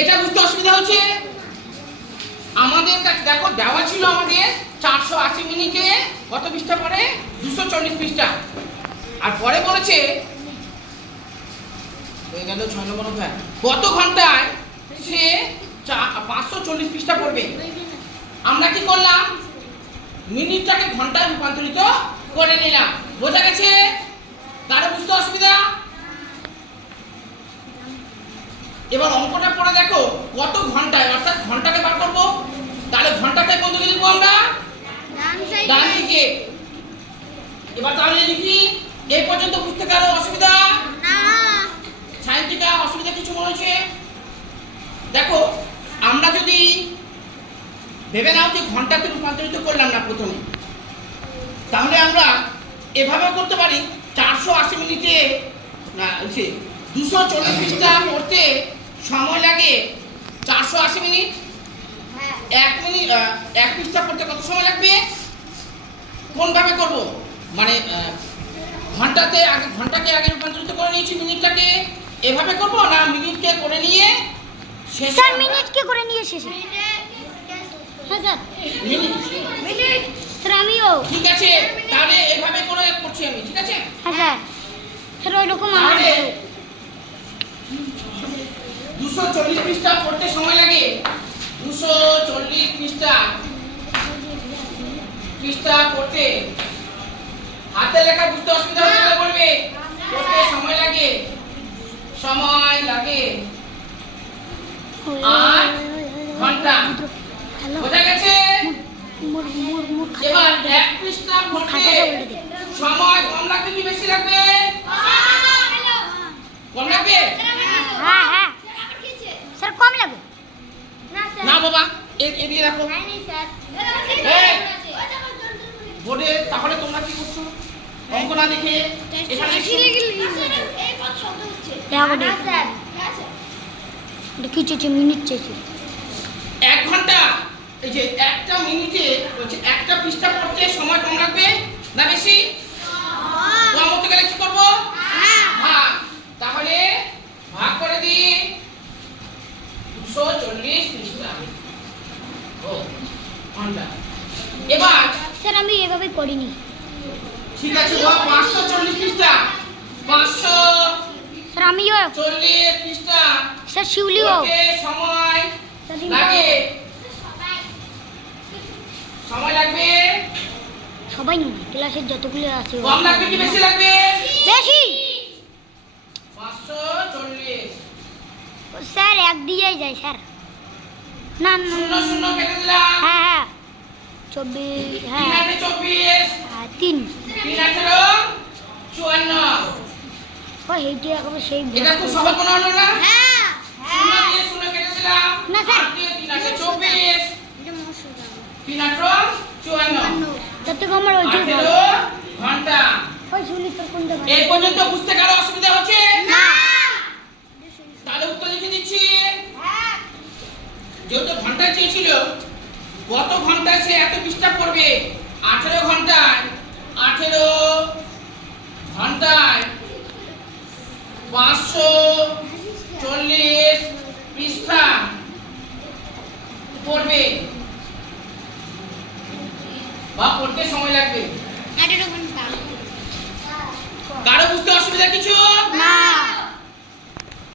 এটা বুঝতে অসুবিধা হচ্ছে? আমাদের কাছে, দেখো, দেওয়া ছিল আমাদের চারশো আশি মিনিটে। কত পৃষ্ঠা পরে দুশো চল্লিশ পৃষ্ঠা। আর পরে বলেছে, হয়ে কত ঘন্টায় সে পাঁচশো চল্লিশ পৃষ্ঠা পড়বে। আমরা কি করলাম? মিনিটটাকে ঘন্টায় রূপান্তরিত করে নিলাম। বোঝা গেছে? কারও বুঝতে অসুবিধা? এবার অঙ্কটা পড়ে দেখো কত ঘন্টায়? অর্থাৎ ঘন্টাকে বার করব। তাহলে ঘন্টাকে কোন দিকে লিখব আমরা? ডান দিকে। এবার তাহলে লিখি এই পর্যন্ত বুঝতে কারও অসুবিধা? সাহিত্যিকা অসুবিধা কিছু মনে হচ্ছে? দেখো ভেবে নাও যে ঘন্টাতে রূপান্তরিত করলাম না প্রথমে। তাহলে আমরা এভাবে করতে পারি চারশো আশি মিনিটে না সে দুশো চল্লিশ পৃষ্ঠা পড়তে সময় লাগে চারশো আশি মিনিট। এক মিনিট এক পৃষ্ঠা পড়তে কত সময় লাগবে? কোনভাবে করব? মানে ঘন্টাতে আগে ঘন্টাকে আগে রূপান্তরিত করে নিয়েছি মিনিটটাকে। এভাবে করব না মিনিটকে করে নিয়ে শেষে আমরা- করে নিয়ে শেষে? মিনিট আমিও ঠিক আছে তাহলে এভাবে করে করছি আমি ঠিক আছে? স্যার স্যার ওই রকম আমার দুশো চল্লিশ পৃষ্ঠা পড়তে সময় লাগে। দুশো চল্লিশ পৃষ্ঠা। পৃষ্ঠা পড়তে। হাতে লেখা বুঝতে অসুবিধা হলে বলবে। পড়তে সময় লাগে। সময় লাগে। আট ঘণ্টা হ্যালো বোঝা গেছে মোর মোর মোর এক। সময় কম লাগবে কি বেশি লাগবে হ্যাঁ হ্যাঁ স্যার কম লাগবে তাহলে তোমরা কি করছ অঙ্ক না দেখে চেয়েছে মিনিট চেয়েছে এক ঘণ্টা, এই যে একটা মিনিটে বলছে একটা পৃষ্ঠা পড়তে সময় কম লাগবে না বেশি? কম হতে গেলে কি করব? ভাগ। তাহলে ভাগ করে দিই। দুশো চল্লিশ পৃষ্ঠা। ও ঘণ্টা। এবার স্যার আমি এভাবে করিনি। ঠিক আছে বাবা পাঁচশো চল্লিশ পৃষ্ঠা। পাঁচশো স্যার আমিও চল্লিশ পৃষ্ঠা। স্যার শিউলিও। সময় লাগে সময় লাগবে নয় ক্লাসের যতগুলো আছে কম লাগবে কি বেশি লাগবে? বেশি? পাঁচশো চল্লিশ। স্যার এক দিয়েই যায় স্যার। না না শূন্য শূন্য কেটে দিলাম। হ্যাঁ হ্যাঁ। চব্বিশ তিন হ্যাঁ। আটে চব্বিশ। হ্যাঁ, তিন। তিন আঠেরো চুয়ান্ন। ও এইটি একেবারে সেই এটা খুব সহজ মনে হলো না? হ্যাঁ শূন্য দিয়ে শূন্য কেটে দিলাম। না, স্যার। আট দিয়ে তিন আটে চব্বিশ। তিন আঠেরো চুয়ান্ন। তার থেকে আমার ওই ঘণ্টা। ওই শুনি তোর কোনটা? এই পর্যন্ত বুঝতে কারও অসুবিধা হচ্ছে? না। তাহলে উত্তর লিখে দিচ্ছি। যেহেতু ঘণ্টা চেয়েছিল কত ঘন্টায় সে এত পৃষ্ঠা পড়বে আঠেরো ঘন্টায় আঠেরো ঘন্টায় পাঁচশো চল্লিশ পৃষ্ঠা পড়বে বা পড়তে সময় লাগবে। কারও বুঝতে অসুবিধা কিছু? না।